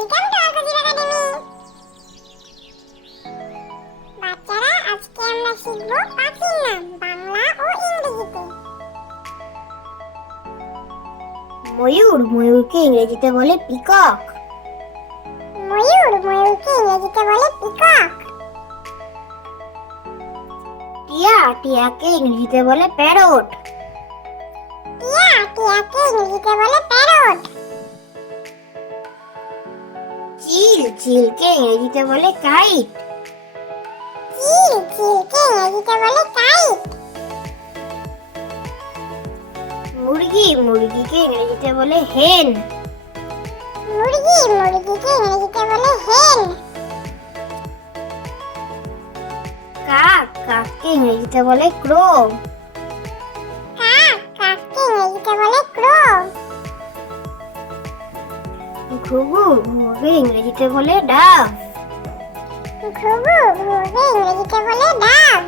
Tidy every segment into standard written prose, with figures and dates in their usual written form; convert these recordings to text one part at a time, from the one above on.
Welcome to ArkoDeep Academy। বাচ্চারা, আজকে আমরা শিখব পাখির নাম বাংলা ও ইংরেজিতে। ময়ূর, ময়ূরকে ইংরেজিতে বলে পিকক। ময়ূর, ময়ূরকে ইংরেজিতে বলে পিকক। টিয়া, টিয়াকে ইংরেজিতে বলে প্যারট। টিয়া, টিয়াকে ইংরেজিতে বলে প্যারট। চিল, চিলকে ইংরেজিতে বলে কাইট। চিল, চিলকে ইংরেজিতে বলে কাইট। মুরগি, মুরগিকে ইংরেজিতে বলে হেন। মুরগি, মুরগিকে ইংরেজিতে বলে হেন। কাক, কাককে ইংরেজিতে বলে ক্রো। কাক, কাককে ইংরেজিতে বলে ক্রো। ঘুঘু, ঘুঘুকে ইংরেজিতে বলে ডাভ। ঘুঘু, ঘুঘুকে ইংরেজিতে বলে ডাব।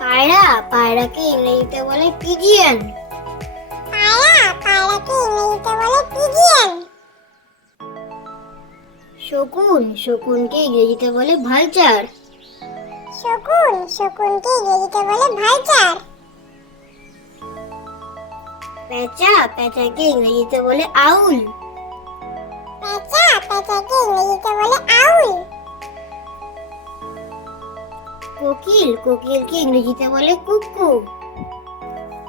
পায়রা, পায়রাকে ইংরেজিতে বলে পিজিয়ন। পায়রা, পায়রাকে ইংরেজিতে বলে পিজিয়ন। শকুন, শকুনকে ইংরেজিতে বলে ভালচার। শকুন, শকুনকে ইংরেজিতে বলে ভালচার। পেঁচা, পেঁচাকে ইংরেজিতে বলে আউল। পেঁচা, পেঁচাকে ইংরেজিতে বলে আউল। কোকিল, কোকিলকে ইংরেজিতে বলে কুকু।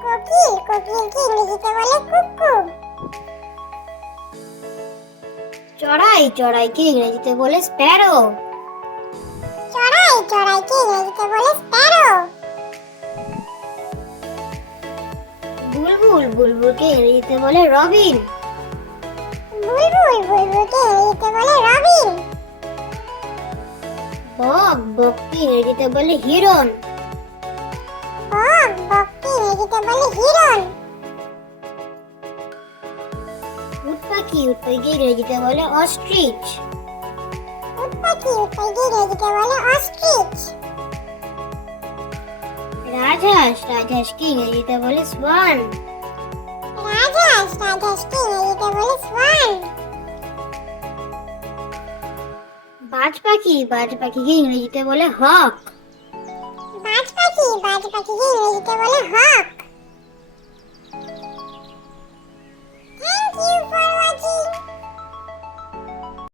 কোকিল, কোকিলকে ইংরেজিতে বলে কুকু। চড়াই, চড়াইকে ইংরেজিতে বলে স্প্যারো। চড়াই, চড়াইকে ইংরেজিতে বলে স্প্যারো। বুলবুল, বুলবুলকে ইংরেজিতে বলে রবিন। বুলবুল, বুলবুলকে ইংরেজিতে বলে রবিন। বক, বককে ইংরেজিতে বলে হিরণ। বক, বককে ইংরেজিতে বলে হিরণ। উট পাখি, উট পাখিকে ইংরেজিতে বলে অস্ট্রিচ। উট পাখি, উট পাখিকে ইংরেজিতে বলে অস্ট্রিচ। রাজহাঁস, রাজহাঁসকে ইংরেজিতে বলে সোয়ান। রাজহাঁস, রাজহাঁসকে ইংরেজিতে বলে সোয়ান। বাজ পাখি, বাজ পাখিকে ইংরেজিতে বলে হক। বাজ পাখি, বাজ পাখিকে ইংরেজিতে বলে হক। Thank you for watching.